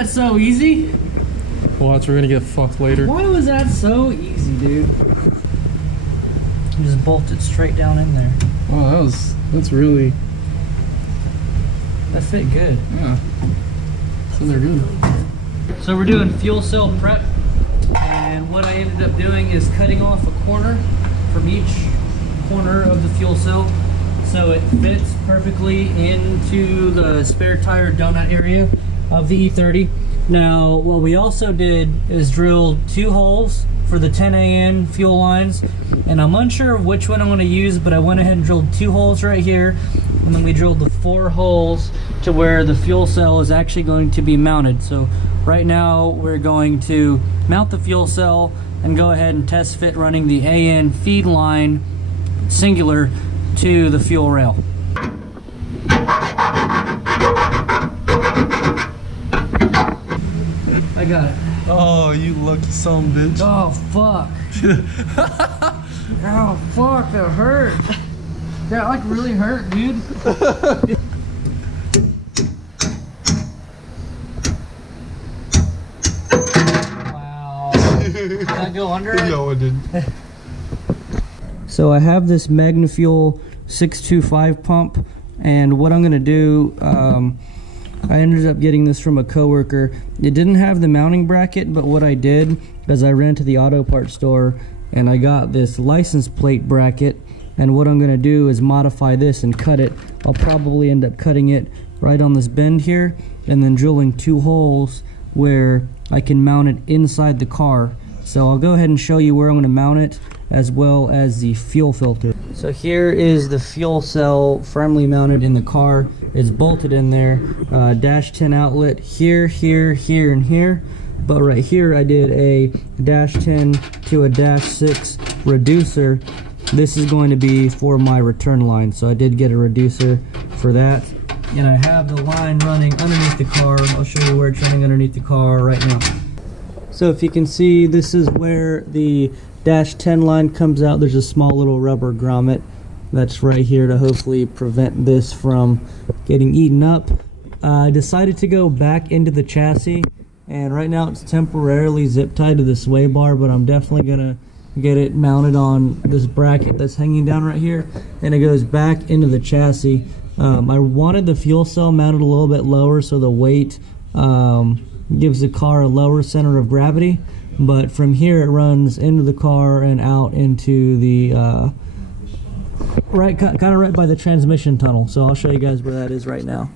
that so easy? Watch, we're gonna get fucked later. Why was that so easy, dude? Just bolt it straight down in there. Oh, that's really... That fit good. Yeah. So they're good. So we're doing fuel cell prep, and what I ended up doing is cutting off a corner from each corner of the fuel cell so it fits perfectly into the spare tire donut area of the E30. Now what we also did is drill 2 holes for the 10AN fuel lines, and I'm unsure of which one I'm going to use, but I went ahead and drilled 2 holes right here, and then we drilled the 4 holes to where the fuel cell is actually going to be mounted. So right now we're going to mount the fuel cell and go ahead and test fit running the AN feed line singular to the fuel rail. I got it. Oh, you lucky son of a bitch. Oh, fuck. Oh, fuck, that hurt. That like really hurt, dude. Wow. Did that go under it? No, it didn't. So I have this Magnaflow 625 pump, and what I'm gonna do, I ended up getting this from a coworker. It didn't have the mounting bracket, but what I did is I ran to the auto parts store and I got this license plate bracket, and what I'm gonna do is modify this and cut it. I'll probably end up cutting it right on this bend here and then drilling 2 holes where I can mount it inside the car. So I'll go ahead and show you where I'm gonna mount it, as well as the fuel filter. So here is the fuel cell firmly mounted in the car. It's bolted in there. Dash 10 outlet here, here, here, and here. But right here I did a dash 10 to a dash 6 reducer. This is going to be for my return line, so I did get a reducer for that. And I have the line running underneath the car. I'll show you where it's running underneath the car right now. So if you can see, this is where the dash 10 line comes out. There's a small little rubber grommet that's right here to hopefully prevent this from getting eaten up. I decided to go back into the chassis, and right now it's temporarily zip tied to the sway bar, but I'm definitely gonna get it mounted on this bracket that's hanging down right here, and it goes back into the chassis. I wanted the fuel cell mounted a little bit lower so the weight gives the car a lower center of gravity, but from here it runs into the car and out into the kind of right by the transmission tunnel. So I'll show you guys where that is right now.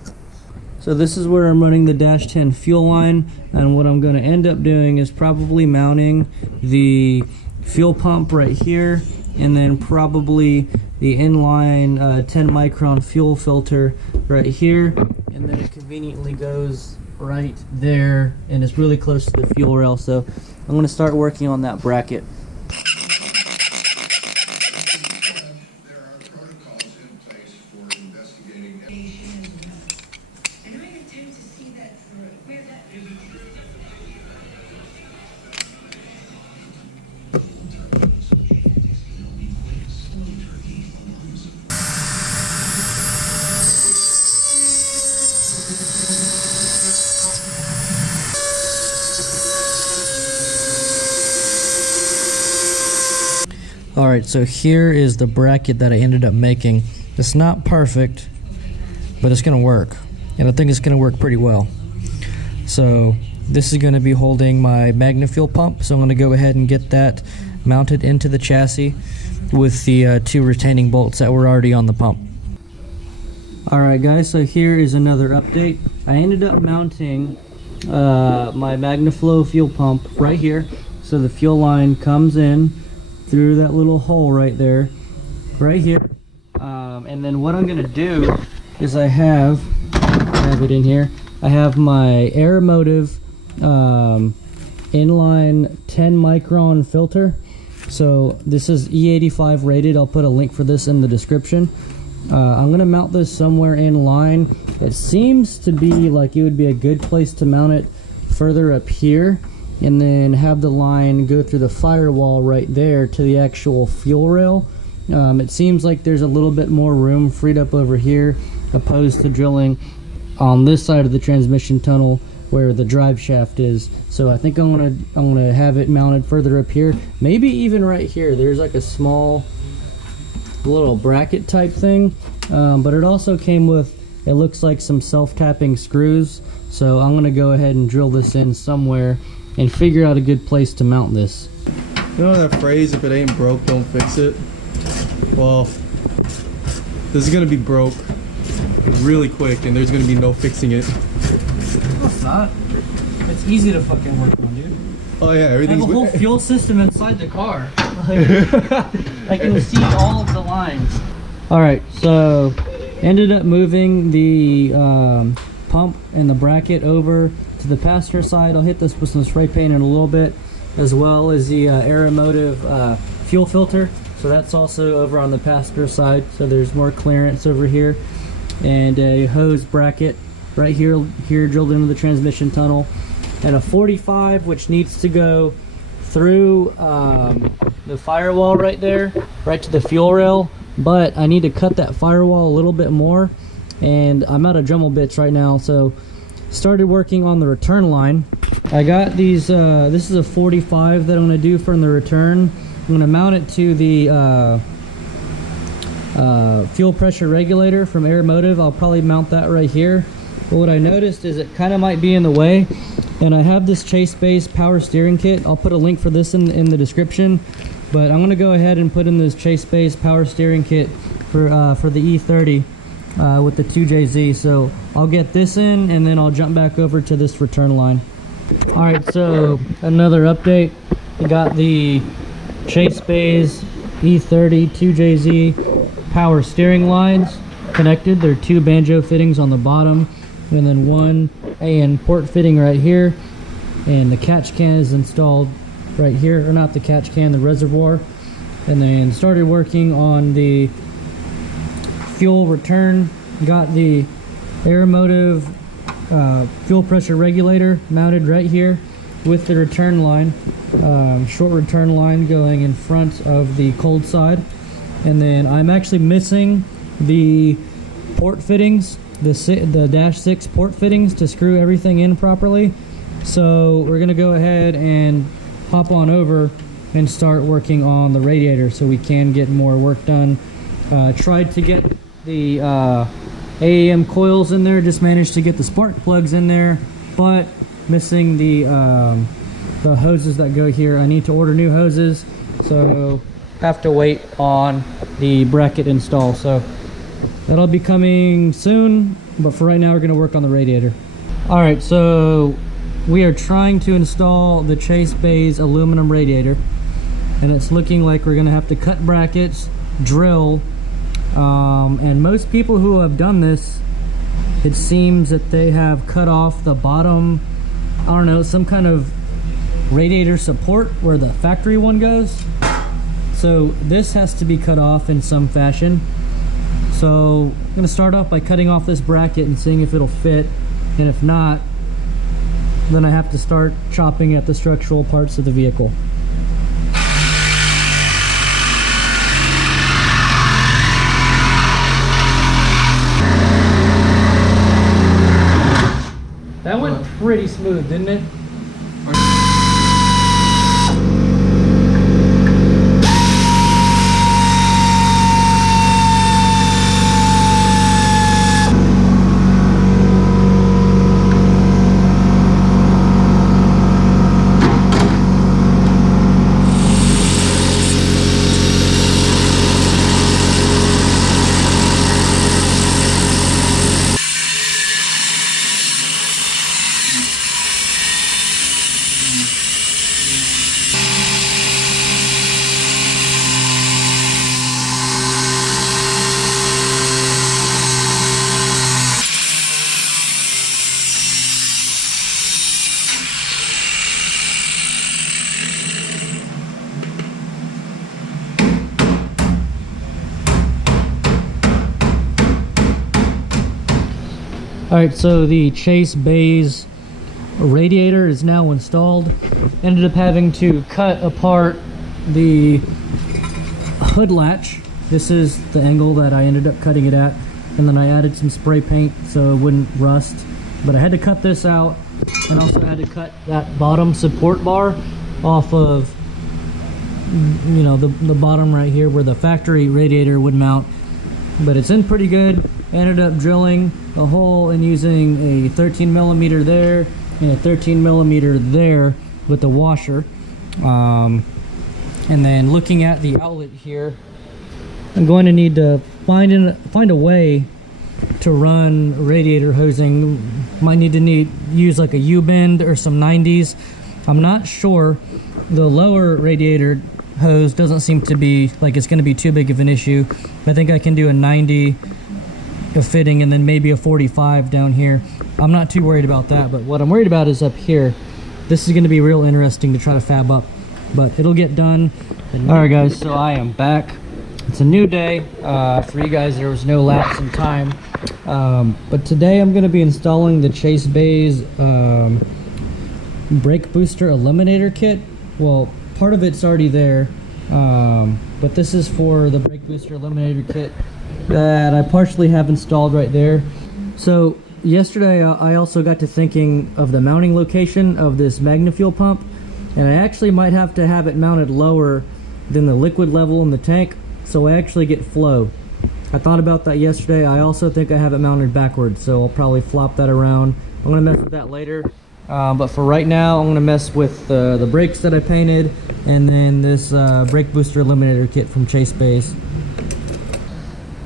So this is where I'm running the dash 10 fuel line, and what I'm going to end up doing is probably mounting the fuel pump right here, and then probably the inline 10 micron fuel filter right here, and then it conveniently goes right there, and it's really close to the fuel rail. So I'm going to start working on that bracket. Alright, so here is the bracket that I ended up making. It's not perfect, but it's going to work. And I think it's going to work pretty well. So this is going to be holding my Magnaflow pump. So I'm going to go ahead and get that mounted into the chassis with the 2 retaining bolts that were already on the pump. Alright guys, so here is another update. I ended up mounting my Magnaflow fuel pump right here. So the fuel line comes in through that little hole right there, right here. And then what I'm gonna do is I have it in here. I have my Aeromotive inline 10 micron filter. So this is E85 rated. I'll put a link for this in the description. I'm gonna mount this somewhere in line. It seems to be like it would be a good place to mount it further up here, and then have the line go through the firewall right there to the actual fuel rail. It seems like there's a little bit more room freed up over here opposed to drilling on this side of the transmission tunnel where the drive shaft is. So I think I'm gonna have it mounted further up here, maybe even right here. There's like a small little bracket type thing, but it also came with, it looks like some self-tapping screws. So I'm gonna go ahead and drill this in somewhere and figure out a good place to mount this. You know that phrase, if it ain't broke, don't fix it? Well, this is gonna be broke really quick, and there's gonna be no fixing it. No, it's not. It's easy to fucking work on, dude. Oh yeah, everything's... I have a whole fuel system inside the car. I can see all of the lines. Alright, so ended up moving the pump and the bracket over to the passenger side. I'll hit this with some spray paint in a little bit, as well as the Aeromotive fuel filter. So that's also over on the passenger side, so there's more clearance over here. And a hose bracket right here drilled into the transmission tunnel, and a 45 which needs to go through the firewall right there, right to the fuel rail. But I need to cut that firewall a little bit more, and I'm out of Dremel bits right now, so started working on the return line. I got these, this is a 45 that I'm going to do from the return. I'm going to mount it to the fuel pressure regulator from Aeromotive. I'll probably mount that right here. But what I noticed is it kind of might be in the way, and I have this Chase Base power steering kit. I'll put a link for this in the description, but I'm going to go ahead and put in this Chase Base power steering kit for the E30 with the 2JZ. So I'll get this in, and then I'll jump back over to this return line. Alright, so another update. We got the Chase Base E30-2JZ power steering lines connected. There are two banjo fittings on the bottom, and then one AEM port fitting right here, and the catch can is installed right here, or not the catch can, the reservoir. And then started working on the fuel return. Got the Aeromotive fuel pressure regulator mounted right here with the return line, short return line going in front of the cold side. And then I'm actually missing the port fittings, the -6 port fittings to screw everything in properly. So we're gonna go ahead and hop on over and start working on the radiator so we can get more work done. Tried to get the AEM coils in there, just managed to get the spark plugs in there, but missing the hoses that go here. I need to order new hoses, so have to wait on the bracket install. So that'll be coming soon, but for right now we're going to work on the radiator. Alright, so we are trying to install the Chase Base aluminum radiator, and it's looking like we're going to have to cut brackets, drill, and most people who have done this, it seems that they have cut off the bottom, I don't know, some kind of radiator support where the factory one goes. So this has to be cut off in some fashion. So I'm going to start off by cutting off this bracket and seeing if it'll fit, and if not, then I have to start chopping at the structural parts of the vehicle. That went pretty smooth, didn't it? Alright, so the Chase Base radiator is now installed. Ended up having to cut apart the hood latch. This is the angle that I ended up cutting it at, and then I added some spray paint so it wouldn't rust. But I had to cut this out and also had to cut that bottom support bar off of, you know, the bottom right here where the factory radiator would mount. But it's in pretty good. Ended up drilling a hole and using a 13 millimeter there and a 13 millimeter there with the washer. And then looking at the outlet here, I'm going to need to find a way to run radiator hosing. Might need to use like a U-bend or some 90s. I'm not sure. The lower radiator hose doesn't seem to be like it's going to be too big of an issue. I think I can do a 90 of fitting and then maybe a 45 down here. I'm not too worried about that, but what I'm worried about is up here. This is going to be real interesting to try to fab up, but it'll get done. All right guys, so I am back. It's a new day. For you guys, there was no lapse in time, but today I'm going to be installing the Chase Bay's brake booster eliminator kit. Well, part of it's already there, but this is for the brake booster eliminator kit that I partially have installed right there. So yesterday I also got to thinking of the mounting location of this Magnaflow pump, and I actually might have to have it mounted lower than the liquid level in the tank so I actually get flow. I thought about that yesterday. I also think I have it mounted backwards, so I'll probably flop that around. I'm gonna mess with that later. But for right now, I'm going to mess with the brakes that I painted and then this brake booster eliminator kit from Chase Bay's.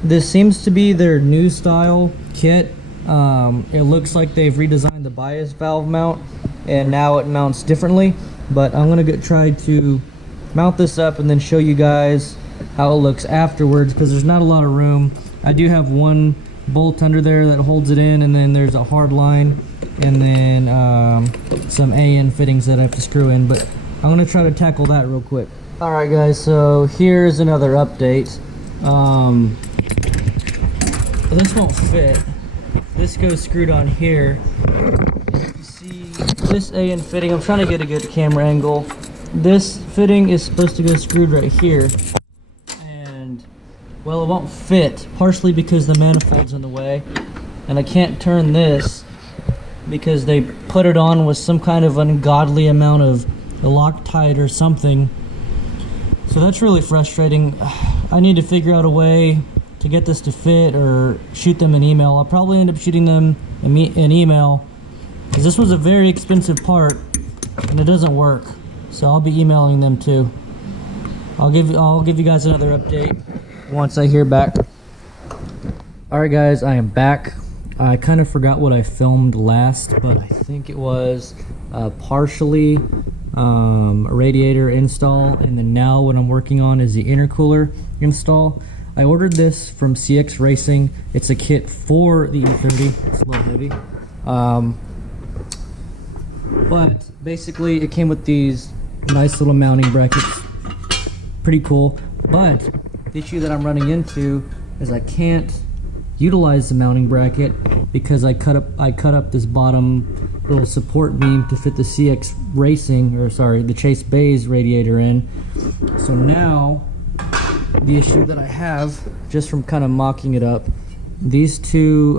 This seems to be their new style kit. It looks like they've redesigned the bias valve mount and now it mounts differently. But I'm going to try to mount this up and then show you guys how it looks afterwards, because there's not a lot of room. I do have one bolt under there that holds it in, and then there's a hard line, and then some AEM fittings that I have to screw in, but I'm going to try to tackle that real quick. Alright guys, so here's another update. This won't fit. This goes screwed on here. You see this AEM fitting, I'm trying to get a good camera angle. This fitting is supposed to go screwed right here. And, well, it won't fit, partially because the manifold's in the way. And I can't turn this because they put it on with some kind of ungodly amount of Loctite or something. So that's really frustrating. I need to figure out a way to get this to fit or shoot them an email. I'll probably end up shooting them an email because this was a very expensive part and it doesn't work. So I'll be emailing them too. I'll give you guys another update once I hear back. Alright guys, I am back. I kind of forgot what I filmed last, but I think it was partially a radiator install, and then now what I'm working on is the intercooler install. I ordered this from CX Racing. It's a kit for the E30. It's a little heavy. But basically it came with these nice little mounting brackets. Pretty cool. But the issue that I'm running into is I can't utilize the mounting bracket because I cut up this bottom little support beam to fit the CX Racing, or sorry, the Chase Bay's radiator in. So now the issue that I have, just from kind of mocking it up, these two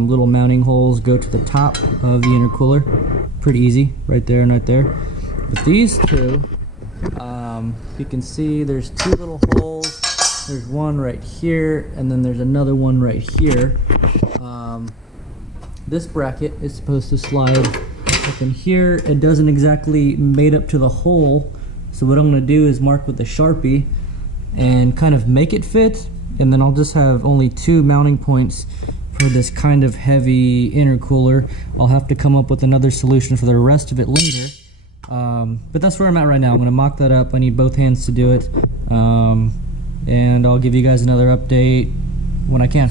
little mounting holes go to the top of the intercooler. Pretty easy, right there and right there. But these two, you can see there's two little holes. There's one right here, and then there's another one right here. This bracket is supposed to slide up in here. It doesn't exactly mate up to the hole, so what I'm going to do is mark with a Sharpie and kind of make it fit, and then I'll just have only two mounting points for this kind of heavy intercooler. I'll have to come up with another solution for the rest of it later. But that's where I'm at right now. I'm going to mock that up. I need both hands to do it. And I'll give you guys another update when I can.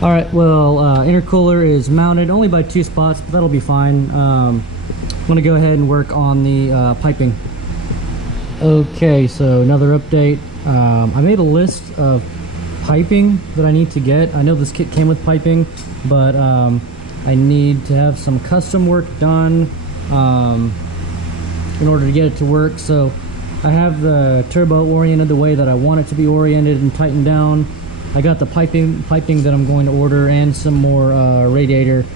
All right, well, intercooler is mounted only by 2 spots, but that'll be fine. I'm gonna go ahead and work on the piping. Okay, so another update. I made a list of piping that I need to get. I know this kit came with piping, but I need to have some custom work done in order to get it to work. So I have the turbo oriented the way that I want it to be oriented and tightened down. I got the piping that I'm going to order and some more radiator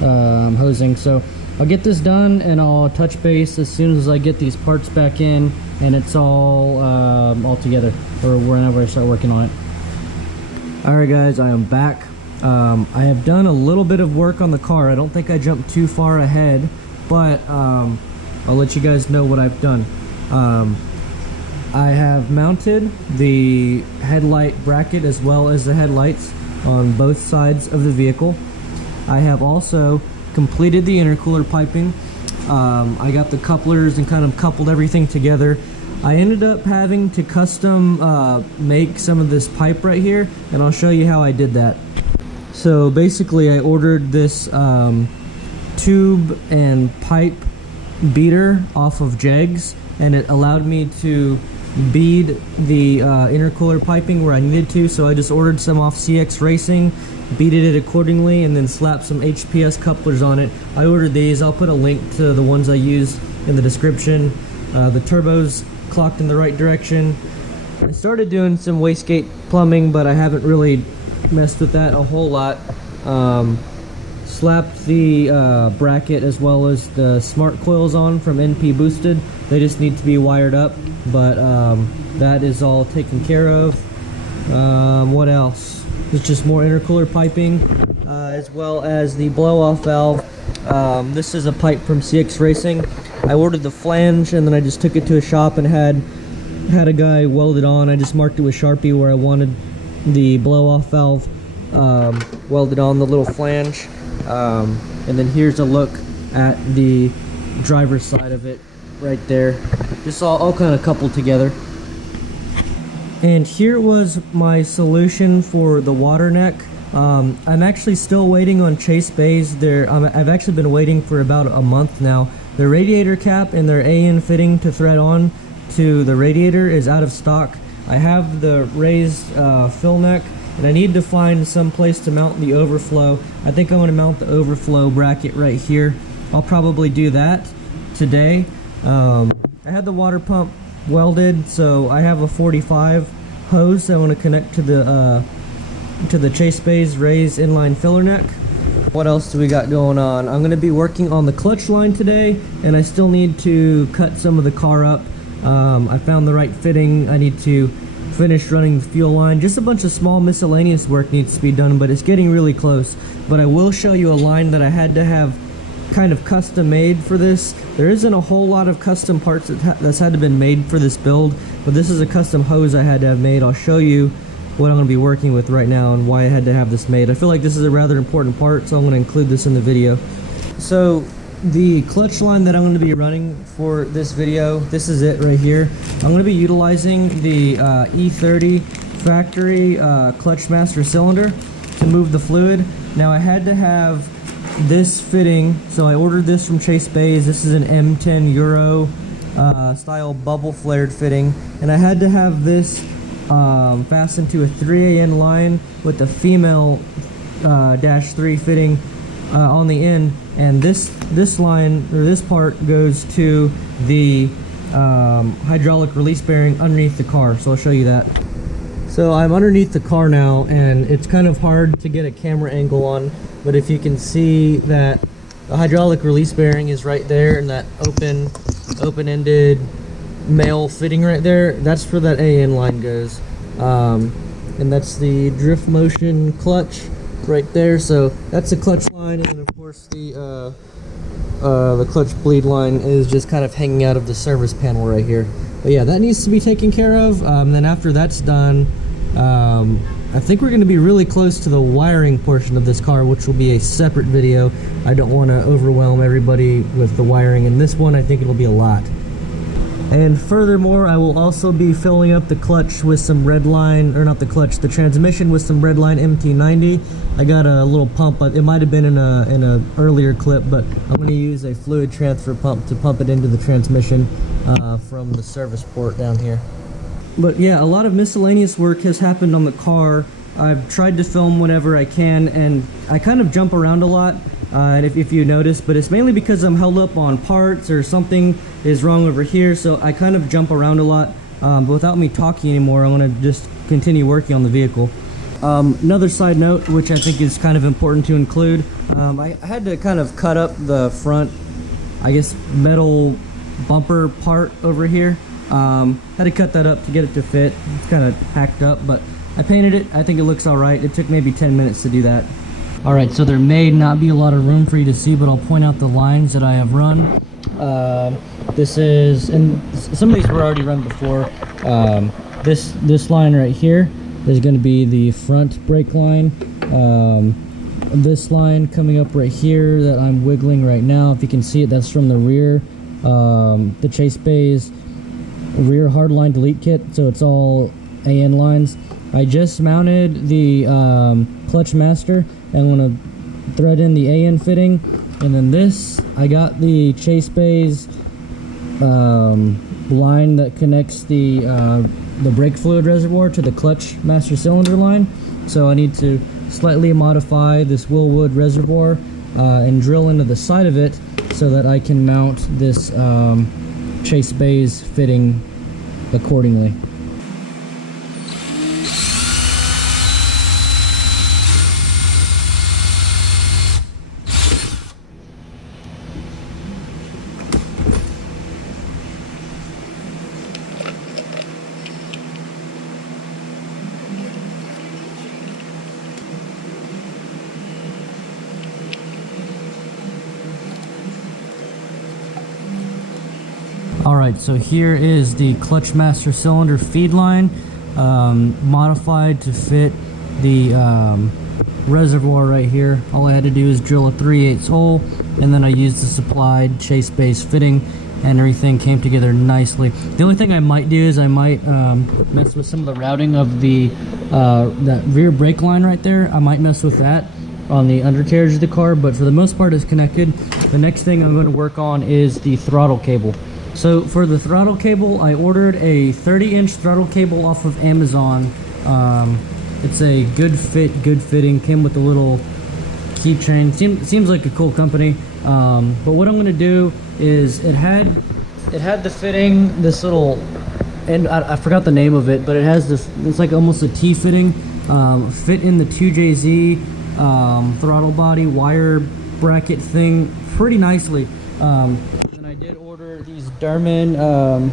hosing. So I'll get this done and I'll touch base as soon as I get these parts back in and it's all together, or whenever I start working on it. Alright guys, I am back. I have done a little bit of work on the car. I don't think I jumped too far ahead, but I'll let you guys know what I've done. I have mounted the headlight bracket as well as the headlights on both sides of the vehicle. I have also completed the intercooler piping. I got the couplers and kind of coupled everything together. I ended up having to custom make some of this pipe right here, and I'll show you how I did that. So basically I ordered this tube and pipe beater off of Jegs, and it allowed me to bead the intercooler piping where I needed to. So I just ordered some off CX Racing, beaded it accordingly, and then slapped some HPS couplers on it. I ordered these. I'll put a link to the ones I used in the description. The turbos clocked in the right direction. I started doing some wastegate plumbing, but I haven't really messed with that a whole lot. Slapped the bracket as well as the smart coils on from NP Boosted. They just need to be wired up, but that is all taken care of. What else? It's just more intercooler piping, as well as the blow-off valve. This is a pipe from CX Racing. I ordered the flange and then I just took it to a shop and had a guy weld it on. I just marked it with Sharpie where I wanted the blow-off valve welded on the little flange. And then here's a look at the driver's side of it right there. Just all kind of coupled together. And here was my solution for the water neck. I'm actually still waiting on Chase Bays. I've actually been waiting for about a month now. The radiator cap and their AN fitting to thread on to the radiator is out of stock. I have the raised fill neck, and I need to find some place to mount the overflow. I think I'm going to mount the overflow bracket right here. I'll probably do that today. I had the water pump welded, so I have a 45 hose I want to connect to the Chase Bays raised inline filler neck. What else do we got going on? I'm going to be working on the clutch line today, and I still need to cut some of the car up. I found the right fitting. I need to finish running the fuel line. Just a bunch of small miscellaneous work needs to be done, but it's getting really close. But I will show you a line that I had to have kind of custom made for this. There isn't a whole lot of custom parts that's had to been made for this build, but this is a custom hose I had to have made. I'll show you what I'm going to be working with right now and why I had to have this made. I feel like this is a rather important part, so I'm going to include this in the video. So the clutch line that I'm going to be running for this video, this is it right here. I'm going to be utilizing the E30 factory clutch master cylinder to move the fluid. Now I had to have this fitting, so I ordered this from Chase Bays. This is an M10 Euro style bubble flared fitting, and I had to have this fastened to a 3AN line with the female -3 fitting on the end, and this line, or this part, goes to the hydraulic release bearing underneath the car. So I'll show you that. So I'm underneath the car now, and it's kind of hard to get a camera angle on, but if you can see that the hydraulic release bearing is right there, and that open-ended male fitting right there, that's where that AN line goes. And that's the drift motion clutch right there. So that's the clutch line, and then of course the clutch bleed line is just kind of hanging out of the service panel right here. But yeah, that needs to be taken care of. Then after that's done, I think we're going to be really close to the wiring portion of this car, which will be a separate video. I don't want to overwhelm everybody with the wiring in this one. I think it'll be a lot. And furthermore, I will also be filling up the clutch with some Redline, or not the clutch, the transmission with some Redline MT90. I got a little pump. It might have been in a earlier clip, but I'm going to use a fluid transfer pump to pump it into the transmission from the service port down here. But yeah, a lot of miscellaneous work has happened on the car. I've tried to film whenever I can, and I kind of jump around a lot, and if you notice, but it's mainly because I'm held up on parts or something is wrong over here, so I kind of jump around a lot. But without me talking anymore, I'm going to just continue working on the vehicle. Another side note, which I think is kind of important to include, I had to kind of cut up the front, I guess, metal bumper part over here. Had to cut that up to get it to fit. It's kind of hacked up, but I painted it. I think it looks all right. It took maybe 10 minutes to do that. All right, so there may not be a lot of room for you to see, but I'll point out the lines that I have run. This is, and some of these were already run before. This line right here is going to be the front brake line. This line coming up right here that I'm wiggling right now, if you can see it, that's from the rear, the chase bay's rear hardline delete kit, so it's all AN lines. I just mounted the clutch master, and I'm going to thread in the AN fitting, and then this, I got the chase bay's line that connects the brake fluid reservoir to the clutch master cylinder line, so I need to slightly modify this Willwood reservoir and drill into the side of it so that I can mount this chase bay's fitting accordingly. Alright, so here is the clutch master cylinder feed line, modified to fit the reservoir right here. All I had to do is drill a 3/8 hole, and then I used the supplied chase base fitting, and everything came together nicely. The only thing I might do is I might mess with some of the routing of the that rear brake line right there. I might mess with that on the undercarriage of the car, but for the most part it's connected. The next thing I'm going to work on is the throttle cable. So for the throttle cable, I ordered a 30-inch throttle cable off of Amazon. It's a good fit, good fitting, came with a little keychain. Seems like a cool company. But what I'm going to do is it had the fitting, this little, and I forgot the name of it, but it has this, it's like almost a T fitting, fit in the 2JZ throttle body wire bracket thing pretty nicely. And I did order these Darman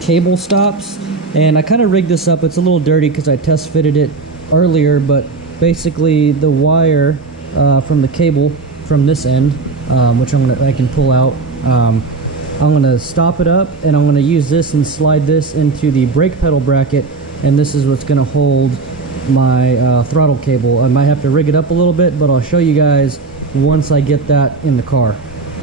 cable stops, and I kind of rigged this up. It's a little dirty because I test fitted it earlier, but basically the wire from the cable from this end, which I can pull out, I'm gonna stop it up, and I'm gonna use this and slide this into the brake pedal bracket, and this is what's gonna hold my throttle cable. I might have to rig it up a little bit, but I'll show you guys once I get that in the car.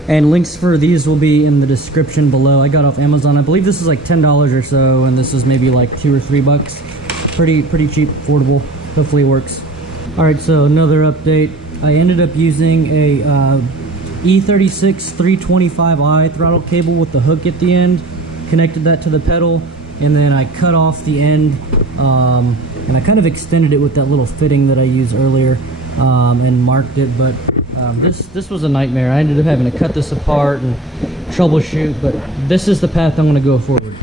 And links for these will be in the description below. I got off Amazon. I believe this is like $10 or so, and this is maybe like $2 or $3. Pretty cheap, affordable. Hopefully it works. All right, so another update. I ended up using a E36 325i throttle cable with the hook at the end. Connected that to the pedal, and then I cut off the end, and I kind of extended it with that little fitting that I used earlier, and marked it, but this was a nightmare. I ended up having to cut this apart and troubleshoot, but this is the path I'm going to go forward.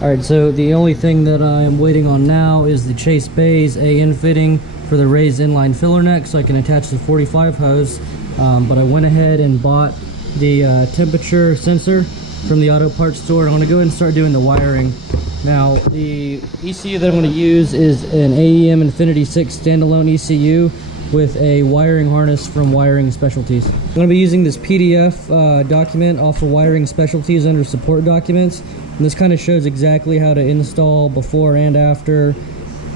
Alright, so the only thing that I am waiting on now is the Chase Bay's AN fitting for the raised inline filler neck so I can attach the 45 hose. But I went ahead and bought the temperature sensor from the auto parts store. I'm going to go ahead and start doing the wiring. Now, the ECU that I'm going to use is an AEM Infinity 6 standalone ECU with a wiring harness from Wiring Specialties. I'm going to be using this PDF document off of Wiring Specialties under support documents. And this kind of shows exactly how to install before and after,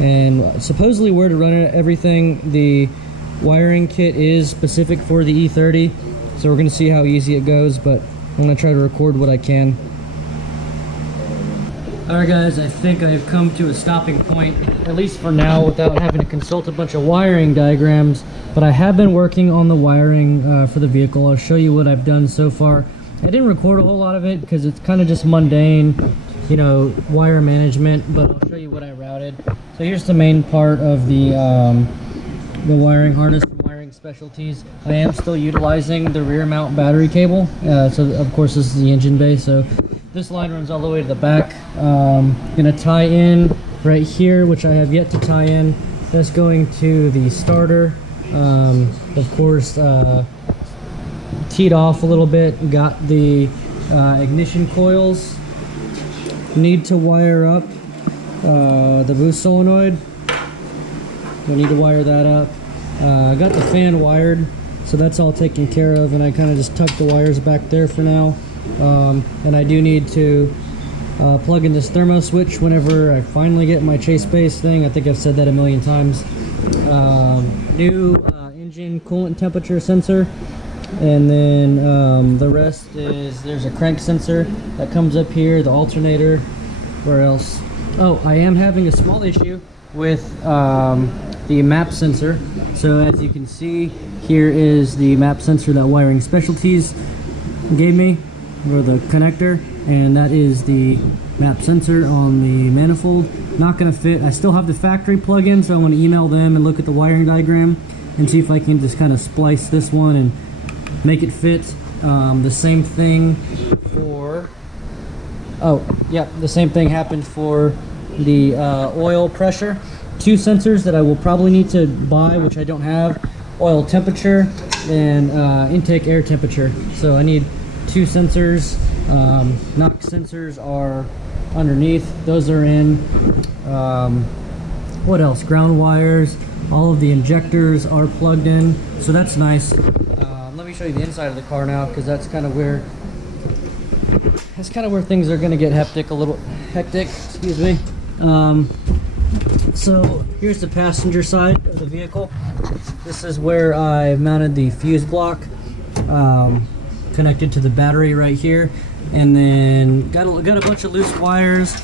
and supposedly where to run it, everything. The wiring kit is specific for the E30, so we're going to see how easy it goes, but I'm going to try to record what I can. Alright guys, I think I've come to a stopping point, at least for now, without having to consult a bunch of wiring diagrams, but I have been working on the wiring for the vehicle. I'll show you what I've done so far. I didn't record a whole lot of it because it's kind of just mundane, you know, wire management, but I'll show you what I routed. So here's the main part of the wiring harness from Wiring Specialties. I am still utilizing the rear mount battery cable, so of course this is the engine bay, so this line runs all the way to the back. Gonna tie in right here, which I have yet to tie in. That's going to the starter. Of course, teed off a little bit. Got the ignition coils. Need to wire up the boost solenoid. We need to wire that up. I got the fan wired, so that's all taken care of, and I kind of just tucked the wires back there for now. And I do need to plug in this thermo switch whenever I finally get my chase base thing. I think I've said that a million times. New engine coolant temperature sensor, and then the rest is, there's a crank sensor that comes up here, the alternator. Where else? Oh, I am having a small issue with the map sensor. So as you can see, here is the map sensor that Wiring Specialties gave me, or the connector, and that is the map sensor on the manifold. Not going to fit. I still have the factory plug-in, so I want to email them and look at the wiring diagram and see if I can just kind of splice this one and make it fit. The same thing for, oh yeah, the same thing happened for the oil pressure. Two sensors that I will probably need to buy, which I don't have: oil temperature and intake air temperature. So I need two sensors. NOx sensors are underneath, those are in. What else? Ground wires. All of the injectors are plugged in, so that's nice. Let me show you the inside of the car now, because that's kind of where things are going to get hectic, a little hectic. Excuse me. So here's the passenger side of the vehicle. This is where I mounted the fuse block, connected to the battery right here, and then got a bunch of loose wires.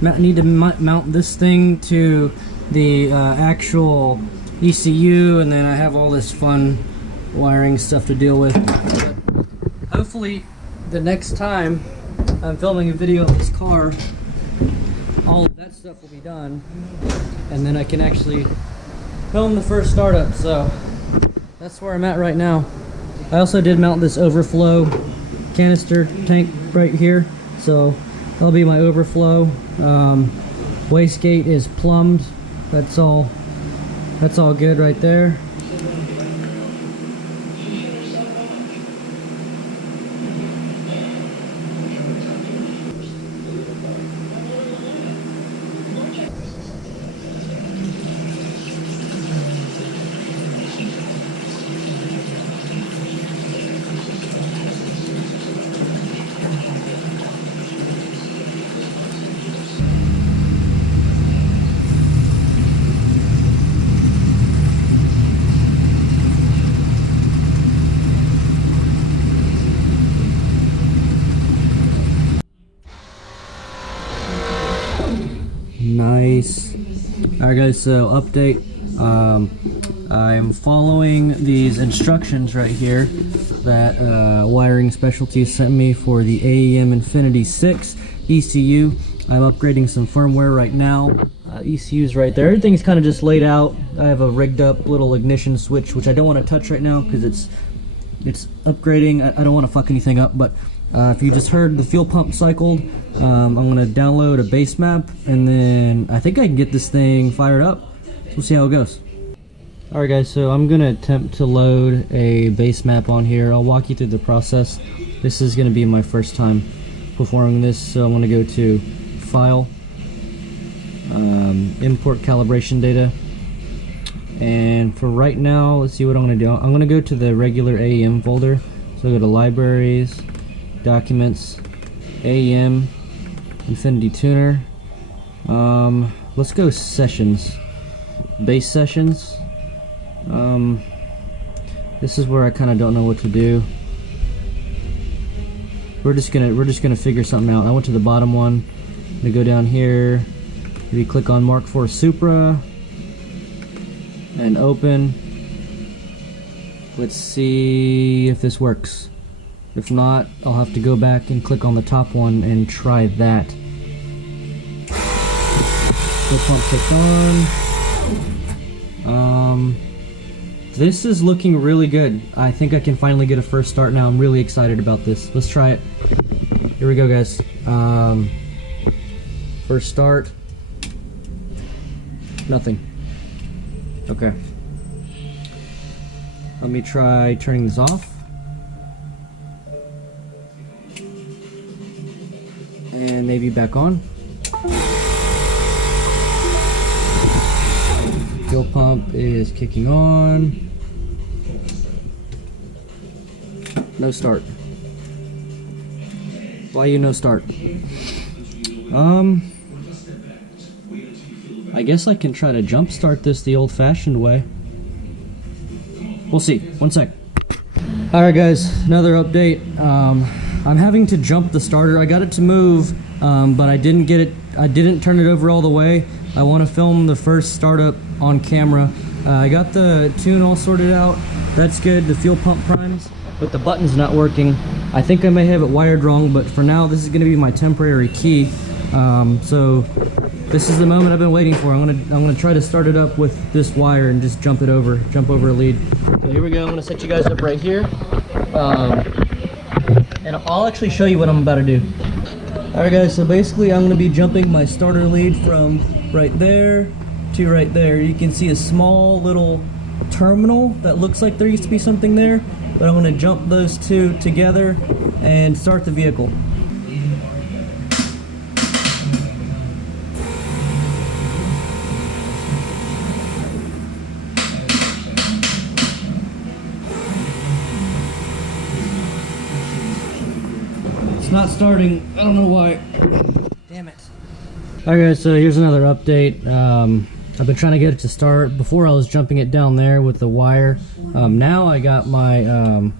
Need to mount this thing to the actual ECU, and then I have all this fun wiring stuff to deal with. But hopefully the next time I'm filming a video of this car, all of that stuff will be done, and then I can actually film the first startup. So that's where I'm at right now. I also did mount this overflow canister tank right here, so that'll be my overflow. Wastegate is plumbed. That's all good right there. Nice. Alright guys, so update. I'm following these instructions right here that Wiring Specialties sent me for the AEM Infinity 6 ECU. I'm upgrading some firmware right now. ECU's right there. Everything's kind of just laid out. I have a rigged up little ignition switch, which I don't want to touch right now because it's upgrading. I don't want to fuck anything up, but if you just heard the fuel pump cycled, I'm going to download a base map, and then I think I can get this thing fired up. So we'll see how it goes. Alright guys, so I'm going to attempt to load a base map on here. I'll walk you through the process. This is going to be my first time performing this, so I'm going to go to File, Import Calibration Data, and for right now, let's see what I'm going to do. I'm going to go to the regular AEM folder, so go to Libraries, Documents, AEM Infinity Tuner. Let's go Sessions, Base Sessions. This is where I kind of don't know what to do. We're just gonna figure something out. I went to the bottom one. I'm gonna go down here. Maybe click on Mark IV Supra and open. Let's see if this works. If not, I'll have to go back and click on the top one and try that. Fuel pump kicked on. This is looking really good. I think I can finally get a first start now. I'm really excited about this. Let's try it. Here we go, guys. First start. Nothing. Okay. Let me try turning this off. And maybe back on. Fuel pump is kicking on. No start. Why you no start? I guess I can try to jump start this the old-fashioned way. We'll see. One sec. Alright guys, another update. I'm having to jump the starter. I got it to move, but I didn't get it. I didn't turn it over all the way. I want to film the first startup on camera. I got the tune all sorted out. That's good. The fuel pump primes, but the button's not working. I think I may have it wired wrong, but for now this is going to be my temporary key. So this is the moment I've been waiting for. I'm gonna try to start it up with this wire and just jump over a lead. So here we go. I'm gonna set you guys up right here, and I'll actually show you what I'm about to do. Alright guys, so basically I'm gonna be jumping my starter lead from right there to right there. You can see a small little terminal that looks like there used to be something there, but I'm going to jump those two together and start the vehicle. It's not starting. I don't know why. Damn it. Alright guys, so here's another update. I've been trying to get it to start. Before I was jumping it down there with the wire. Now I got my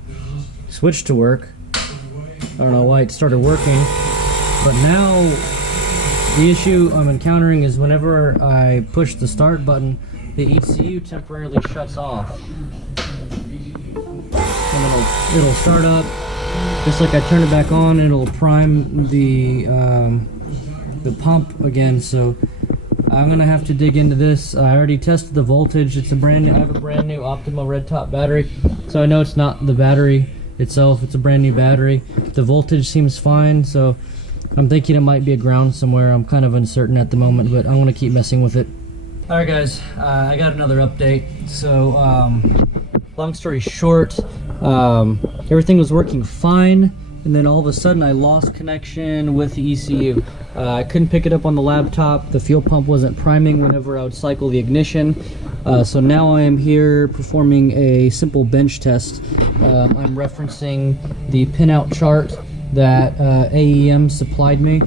switch to work. I don't know why it started working. But now the issue I'm encountering is whenever I push the start button, the ECU temporarily shuts off. And it'll start up. Just like I turn it back on, it'll prime the pump again. So I'm gonna have to dig into this. I already tested the voltage. It's a brand new. I have a brand new Optima red top battery, so I know it's not the battery itself. It's a brand new battery. The voltage seems fine, so I'm thinking it might be a ground somewhere. I'm kind of uncertain at the moment, but I'm gonna keep messing with it. All right, guys. I got another update. So, long story short, everything was working fine, and then all of a sudden I lost connection with the ECU. I couldn't pick it up on the laptop. The fuel pump wasn't priming whenever I would cycle the ignition. So now I am here performing a simple bench test. I'm referencing the pinout chart that AEM supplied me,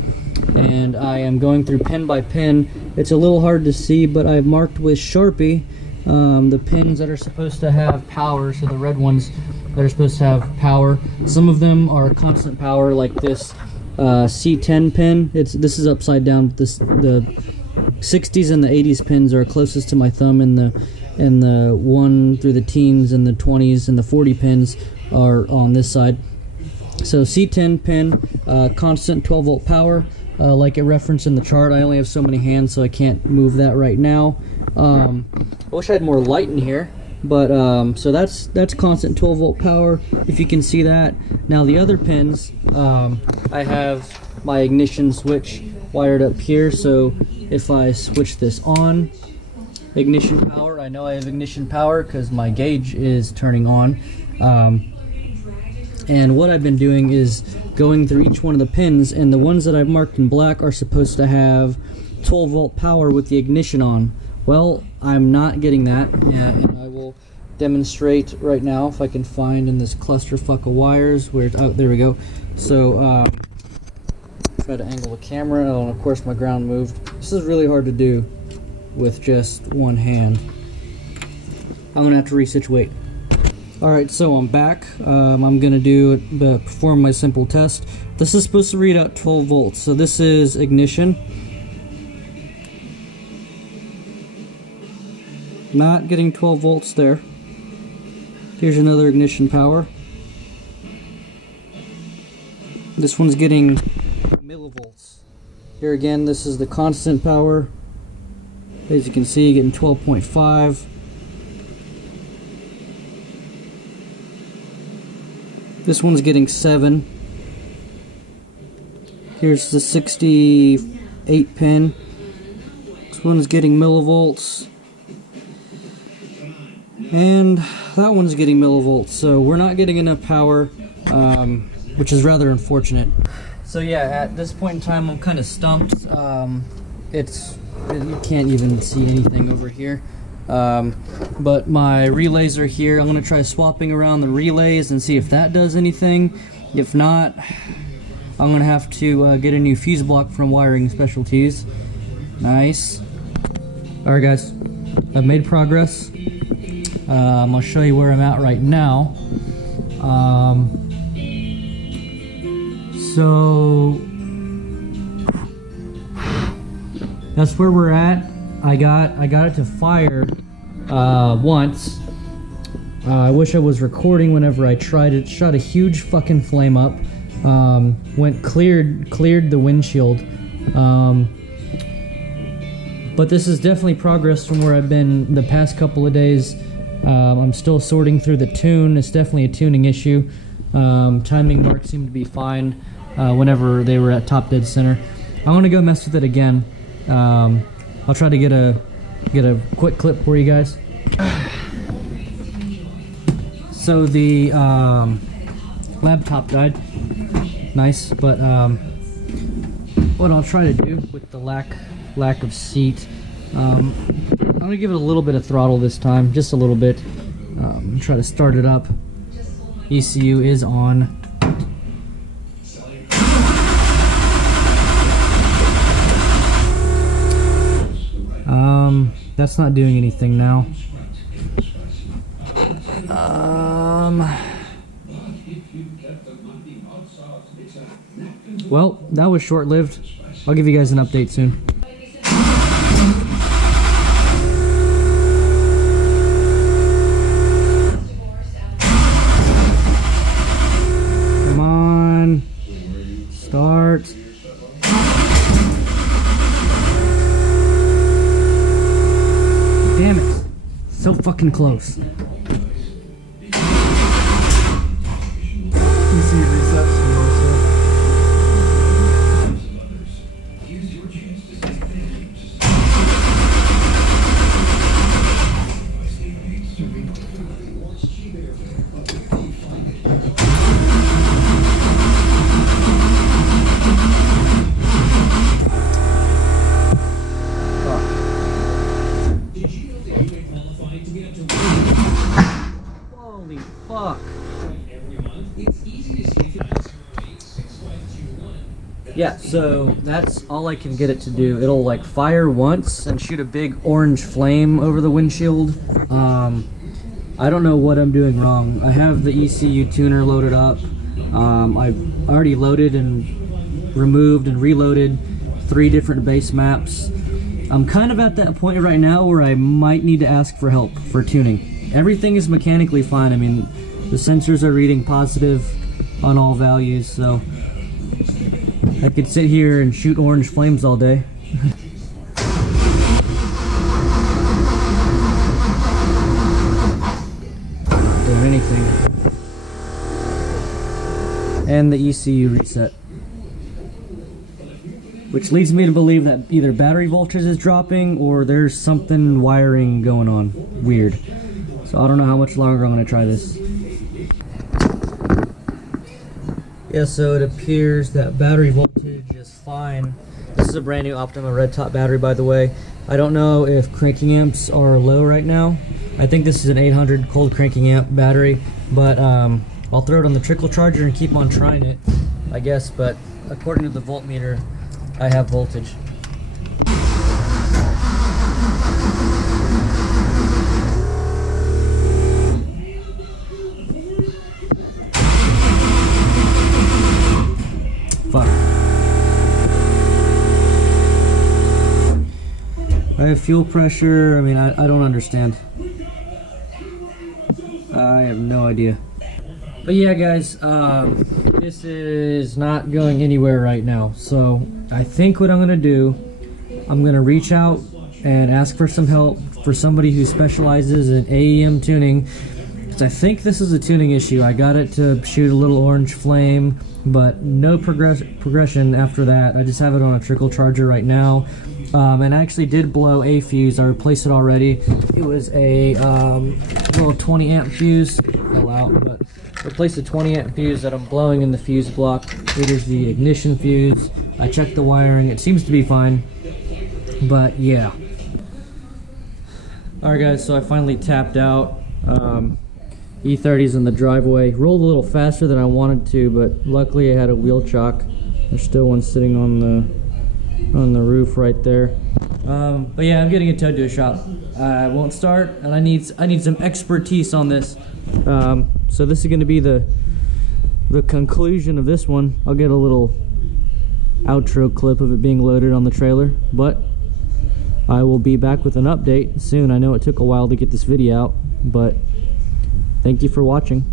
and I am going through pin by pin. It's a little hard to see, but I've marked with Sharpie the pins that are supposed to have power, so the red ones that are supposed to have power. Some of them are constant power, like this C10 pin. This is upside down. The 60s and the 80s pins are closest to my thumb, and the 1 through the teens and the 20s and the 40 pins are on this side. So C10 pin, constant 12 volt power, like it referenced in the chart. I only have so many hands, so I can't move that right now. I wish I had more light in here, but so that's constant 12 volt power, if you can see that. Now the other pins, I have my ignition switch wired up here, so if I switch this on, ignition power. I know I have ignition power because my gauge is turning on. And what I've been doing is going through each one of the pins, and the ones that I've marked in black are supposed to have 12 volt power with the ignition on. Well, I'm not getting that, and I will demonstrate right now if I can find in this clusterfuck of wires where it's, oh, there we go. So try to angle the camera. Oh, and of course my ground moved. This is really hard to do with just one hand. I'm gonna have to resituate. Alright, so I'm back. I'm gonna perform my simple test. This is supposed to read out 12 volts, so this is ignition. Not getting 12 volts there. Here's another ignition power. This one's getting millivolts. Here again, this is the constant power. As you can see, getting 12.5. This one's getting 7. Here's the 68 pin. This one's getting millivolts. And that one's getting millivolts. So we're not getting enough power, which is rather unfortunate. So yeah, at this point in time, I'm kind of stumped. You can't even see anything over here. But my relays are here. I'm going to try swapping around the relays and see if that does anything. If not, I'm going to have to get a new fuse block from Wiring Specialties. Nice. Alright guys, I've made progress. I'll show you where I'm at right now. So that's where we're at. I got it to fire once. I wish I was recording whenever I tried it. Shot a huge fucking flame up. Cleared the windshield. But this is definitely progress from where I've been the past couple of days. I'm still sorting through the tune. It's definitely a tuning issue. Timing marks seem to be fine whenever they were at top dead center. I want to go mess with it again. I'll try to get a quick clip for you guys. So the laptop died. Nice, but what I'll try to do with the lack of seat, I'm gonna give it a little bit of throttle this time, just a little bit. Try to start it up. ECU is on. That's not doing anything now. Well, that was short-lived. I'll give you guys an update soon. Come on. Start. Damn it. So fucking close. Holy fuck. Yeah, so that's all I can get it to do. It'll like fire once and shoot a big orange flame over the windshield. I don't know what I'm doing wrong. I have the ECU tuner loaded up. I've already loaded and removed and reloaded 3 different base maps. I'm kind of at that point right now where I might need to ask for help for tuning. Everything is mechanically fine. I mean, the sensors are reading positive on all values, so I could sit here and shoot orange flames all day. Not doing anything. And the ECU reset. which leads me to believe that either battery voltage is dropping or there's something wiring going on weird. So I don't know how much longer I'm going to try this. Yeah, so it appears that battery voltage is fine. This is a brand new Optima red top battery, by the way. I don't know if cranking amps are low right now. I think this is an 800 cold cranking amp battery, but I'll throw it on the trickle charger and keep on trying it, I guess, but according to the voltmeter, I have voltage. Fuck. I have fuel pressure. I mean, I don't understand. I have no idea. But yeah, guys, this is not going anywhere right now. So I think what I'm gonna do, I'm gonna reach out and ask for some help for somebody who specializes in AEM tuning. Because I think this is a tuning issue. I got it to shoot a little orange flame, but no progression after that. I just have it on a trickle charger right now. And I actually did blow a fuse. I replaced it already. It was a little 20 amp fuse. Fell out, but replaced a 20 amp fuse that I'm blowing in the fuse block. It is the ignition fuse. I checked the wiring. It seems to be fine. But yeah. Alright guys, so I finally tapped out. E30's in the driveway. Rolled a little faster than I wanted to, but luckily I had a wheel chock. There's still one sitting on the roof right there. But yeah, I'm getting it towed to a shop. I won't start, and I need some expertise on this. So this is going to be the conclusion of this one. I'll get a little outro clip of it being loaded on the trailer, but I will be back with an update soon. I know it took a while to get this video out, but thank you for watching.